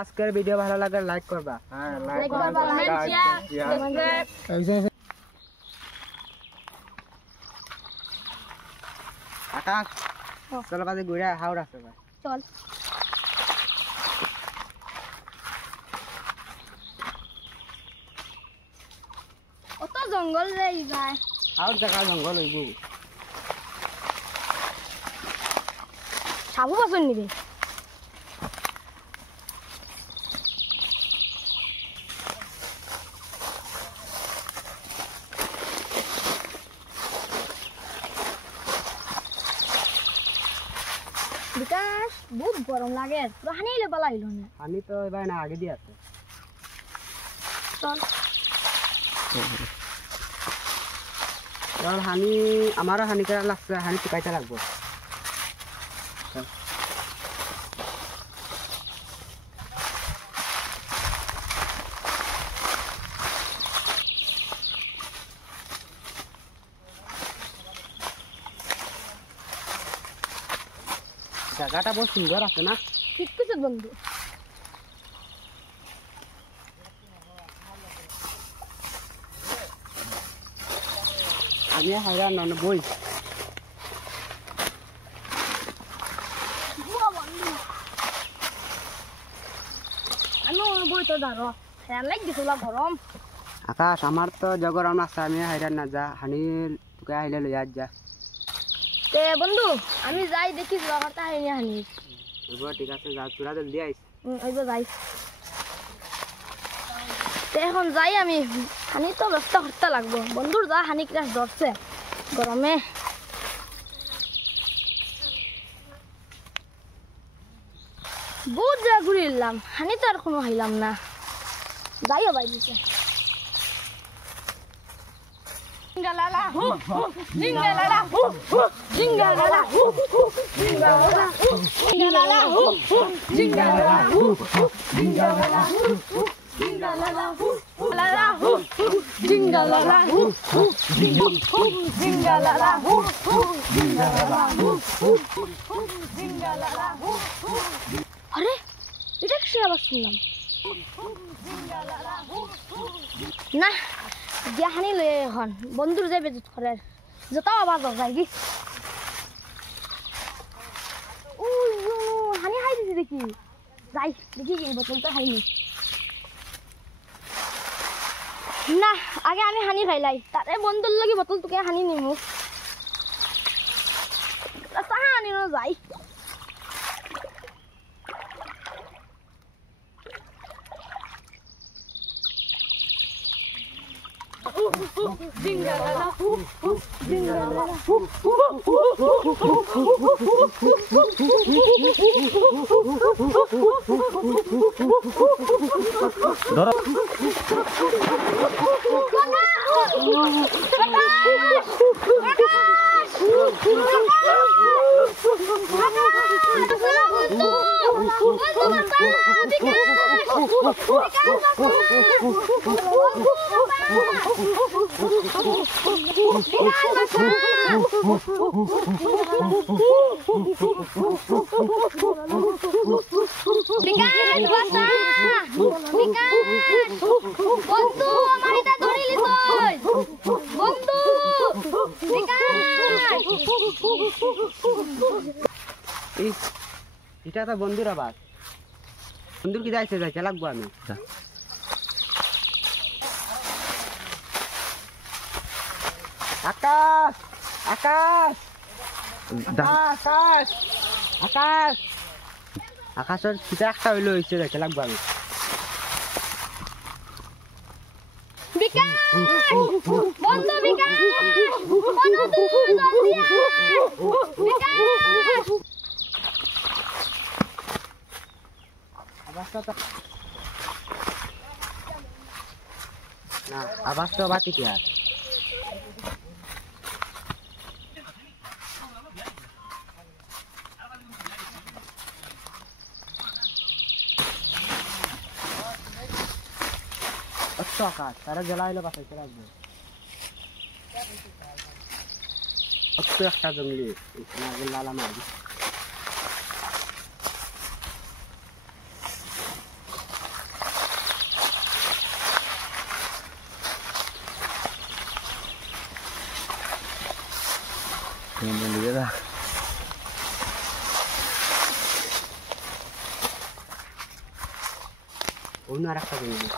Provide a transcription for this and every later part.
আজকের ভিডিও ভালো লাগলে লাইক করবা। হ্যাঁ, লাইক করবা, কমেন্ট শেয়ার। আকাশ চল বাজে ঘুরে হাওড় আছে ভাই, চল। অত জঙ্গল যাই যায়, হাওড় জায়গা জঙ্গল হইব। সাবু বছর নিবি। বিকাশ বহুত গরম লাগে, পুরো হানি এলে বলা হইল না। হানি তো এবার না আগে দিয়ে আছে। চল চল হানি, আমারও হানি করা লাগছে, হানি শুকাইতে লাগবো। চল। জায়গাটা বহুত সুন্দর আছে না? ঠিক কিছু বন্ধু। আমি হাইরান নন বই। আমি বই তো দাঁড়ো, ফ্যান লাগ দিছিল গরম। আকাশ আমার তো জগরম আছে, আমি হাইরান না যা, হানি তোকে আইলে লই আজ যা। তে বন্ধু আমি যাই দেখি জগাটা হানি হানি। ঠিক আছে যা, তোরা জলদি আইস। ওই যে যাই, তে এখন যাই আমি। হানি তো ব্যস্ত করতে লাগবো, বন্ধুর যা হানি ক্লাস ধরছে গরমে। বহুত জায়গা ঘুরে এলাম, হানি তো আর কোনো হাইলাম না। যাইও বাই দিছে। জিঙ্গালালা হু হু, জিঙ্গালালা হু হু, জিঙ্গালালা হু হু, জিঙ্গালালা হু, জিঙ্গালালা হু হু, জিঙ্গালালা হু হু, জিঙ্গালালা হু হু, জিঙ্গালালা হু হু, লালা হু হু, জিঙ্গালালা হু হু, জিঙ্গালালা হু হু, জিঙ্গালালা হু হু, জিঙ্গালালা হু হু। আরে এটা কি আবার শুনলাম? না দিয়া হানি লয়ে এখন বন্ধুর যাইবে যত করে যত আবার যাই কি। হানি খাই দিছি দেখি, যাই দেখি কি বোতলটা খাইনি। না আগে আমি হানি খাইলাই, তারে বন্ধুর লাগি বোতল তোকে হানি নিমু। চাহা আনিনো যাই। Jingalala hu hu, jingalala hu hu, ধরো এটা তো বন্ধুর আবার, বন্ধুর কি যাইছে যাইতে লাগবো আমি। আকাশ আকাশ আকাশ আকাশ আকাশের কিটা একটা হইলো হইছে যাইতে লাগবো আমি। বন্ধু বিকাশ, বন্ধু জলদি আয় বিকাশ। না আবার তো বাতি কি আর अच्छा आकाश सारा जलाइले बासाइते राखबो। একটু একটা জঙ্গলি এখানে আগে লালা মারবি। Ini dia dah. অন্য আর একটা জিনিস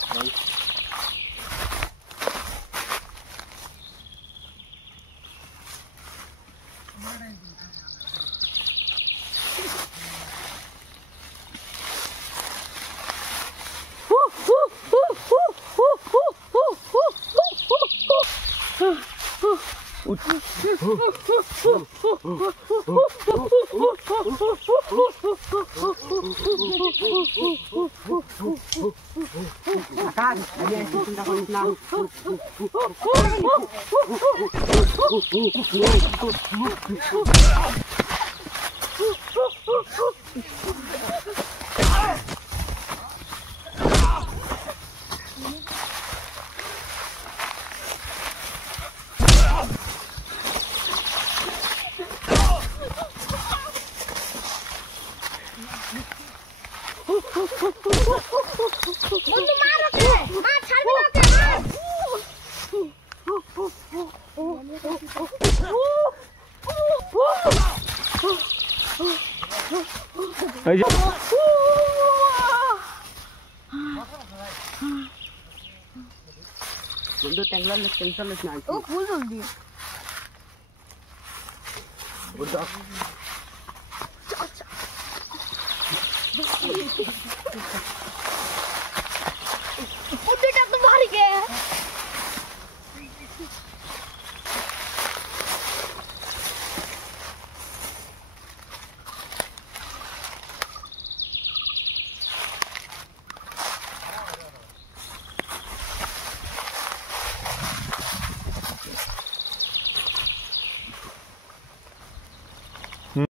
আকাশ আমি একটু চিন্তা করিস না বন্ধু মার ওকে মার ছাড়বি না ওকে মার এই যে বন্ধু ট্যাংলার টেনশন নিস না ও ফুল জলদি বন্ধু